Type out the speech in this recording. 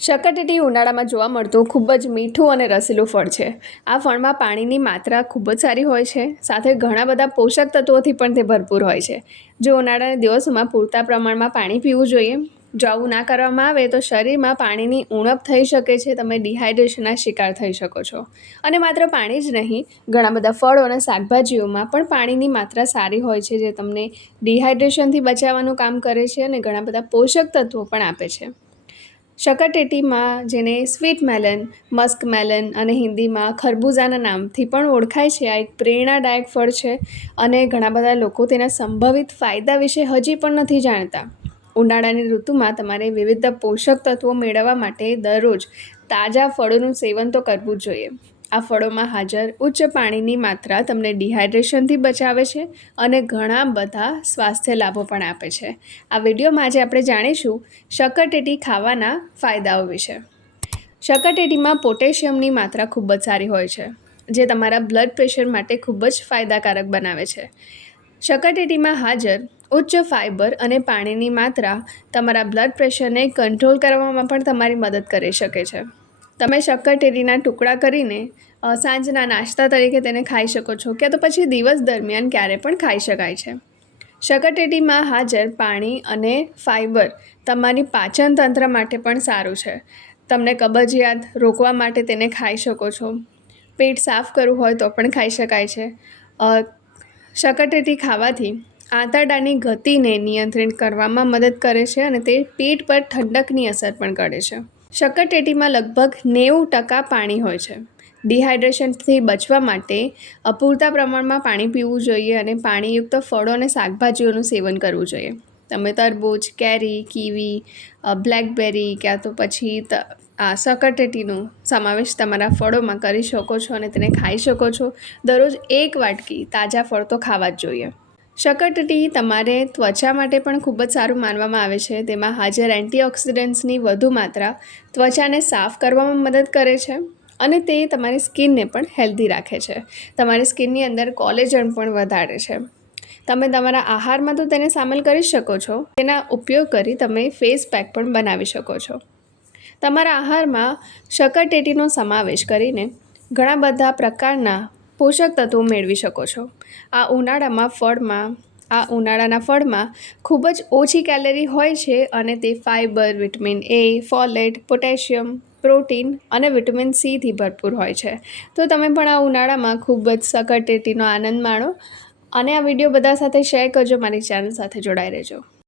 શકરટેટી ઉનાળામાં જોવા મળતું ખૂબ જ મીઠું અને રસીલું ફળ છે. આ ફળમાં પાણીની માત્રા ખૂબ જ સારી હોય છે, સાથે ઘણા બધા પોષક તત્વોથી પણ તે ભરપૂર હોય છે. જો ઉનાળાના દિવસોમાં પૂરતા પ્રમાણમાં પાણી પીવું જોઈએ, જો આવું ના કરવામાં આવે તો શરીરમાં પાણીની ઉણપ થઈ શકે છે, તમે ડિહાઇડ્રેશનના શિકાર થઈ શકો છો. અને માત્ર પાણી જ નહીં, ઘણા બધા ફળો અને શાકભાજીઓમાં પણ પાણીની માત્રા સારી હોય છે, જે તમને ડિહાઇડ્રેશનથી બચાવવાનું કામ કરે છે અને ઘણા બધા પોષક તત્વો પણ આપે છે. શકરટેટીમાં, જેને સ્વીટ મેલન, મસ્ક મેલન અને હિન્દીમાં ખરબૂજાના નામથી પણ ઓળખાય છે, આ એક પ્રેરણાદાયક ફળ છે અને ઘણા બધા લોકો તેના સંભવિત ફાયદા વિશે હજી પણ નથી જાણતા. ઉનાળાની ઋતુમાં તમારે વિવિધ પોષક તત્વો મેળવવા માટે દરરોજ તાજા ફળોનું સેવન તો કરવું જ જોઈએ. આ ફળોમાં હાજર ઉચ્ચ પાણીની માત્રા તમને ડિહાઇડ્રેશનથી બચાવે છે અને ઘણા બધા સ્વાસ્થ્ય લાભો પણ આપે છે. આ વિડીયોમાં આજે આપણે જાણીશું શક્કરટેટી ખાવાના ફાયદાઓ વિશે. શક્કરટેટીમાં પોટેશિયમની માત્રા ખૂબ જ સારી હોય છે, જે તમારા બ્લડ પ્રેશર માટે ખૂબ જ ફાયદાકારક બનાવે છે. શક્કરટેટીમાં હાજર ઉચ્ચ ફાઇબર અને પાણીની માત્રા તમારા બ્લડ પ્રેશરને કંટ્રોલ કરવામાં પણ તમારી મદદ કરી શકે છે. તમે શક્કરટેરીના ટુકડા કરીને સાંજના નાસ્તા તરીકે તેને ખાઈ શકો છો કે તો પછી દિવસ દરમિયાન ક્યારે પણ ખાઈ શકાય છે. શક્કરટેટીમાં હાજર પાણી અને ફાઇબર તમારી પાચન તંત્ર માટે પણ સારું છે. તમને કબજિયાત રોકવા માટે તેને ખાઈ શકો છો. પેટ સાફ કરવું હોય તો પણ ખાઈ શકાય છે. શક્કરટેટી ખાવાથી આંતરડાની ગતિને નિયંત્રિત કરવામાં મદદ કરે છે અને તે પેટ પર ઠંડકની અસર પણ કરે છે. શકરટેટીમાં લગભગ નેવું ટકા પાણી હોય છે. ડિહાઇડ્રેશનથી બચવા માટે અપૂરતા પ્રમાણમાં પાણી પીવું જોઈએ અને પાણીયુક્ત ફળો અને શાકભાજીઓનું સેવન કરવું જોઈએ. તમે તરબૂચ, કેરી, કીવી બ્લેકબેરી ક્યાં તો પછી આ શકરટેટીનો સમાવેશ તમારા ફળોમાં કરી શકો છો અને તેને ખાઈ શકો છો. દરરોજ એક વાટકી તાજા ફળ તો ખાવા જ જોઈએ. શકરટેટી તમારે ત્વચા માટે પણ ખૂબ જ સારું માનવામાં આવે છે. તેમાં હાજર એન્ટીઓક્સિડન્ટ્સની વધુ માત્રા ત્વચાને સાફ કરવામાં મદદ કરે છે અને તે તમારી સ્કિનને પણ હેલ્ધી રાખે છે. તમારી સ્કિનની અંદર કોલેજન પણ વધારે છે. તમે તમારા આહારમાં તો તેને સામેલ કરી શકો છો. તેના ઉપયોગ કરી તમે ફેસ પેક પણ બનાવી શકો છો. તમારા આહારમાં શકરટેટીનો સમાવેશ કરીને ઘણા બધા પ્રકારના પોષક તત્વો મેળવી શકો છો. આ ઉનાળામાં ફળમાં, આ ઉનાળાના ફળમાં ખૂબ જ ઓછી કેલરી હોય છે અને તે fibre vitamin A, folate, potassium, protein અને વિટામિન સીથી ભરપૂર હોય છે. તો તમે પણ આ ઉનાળામાં ખૂબ જ સકટેટીનો આનંદ માણો અને આ વીડિયો બધા સાથે શેર કરજો, મારી ચેનલ સાથે જોડાઈ રહેજો.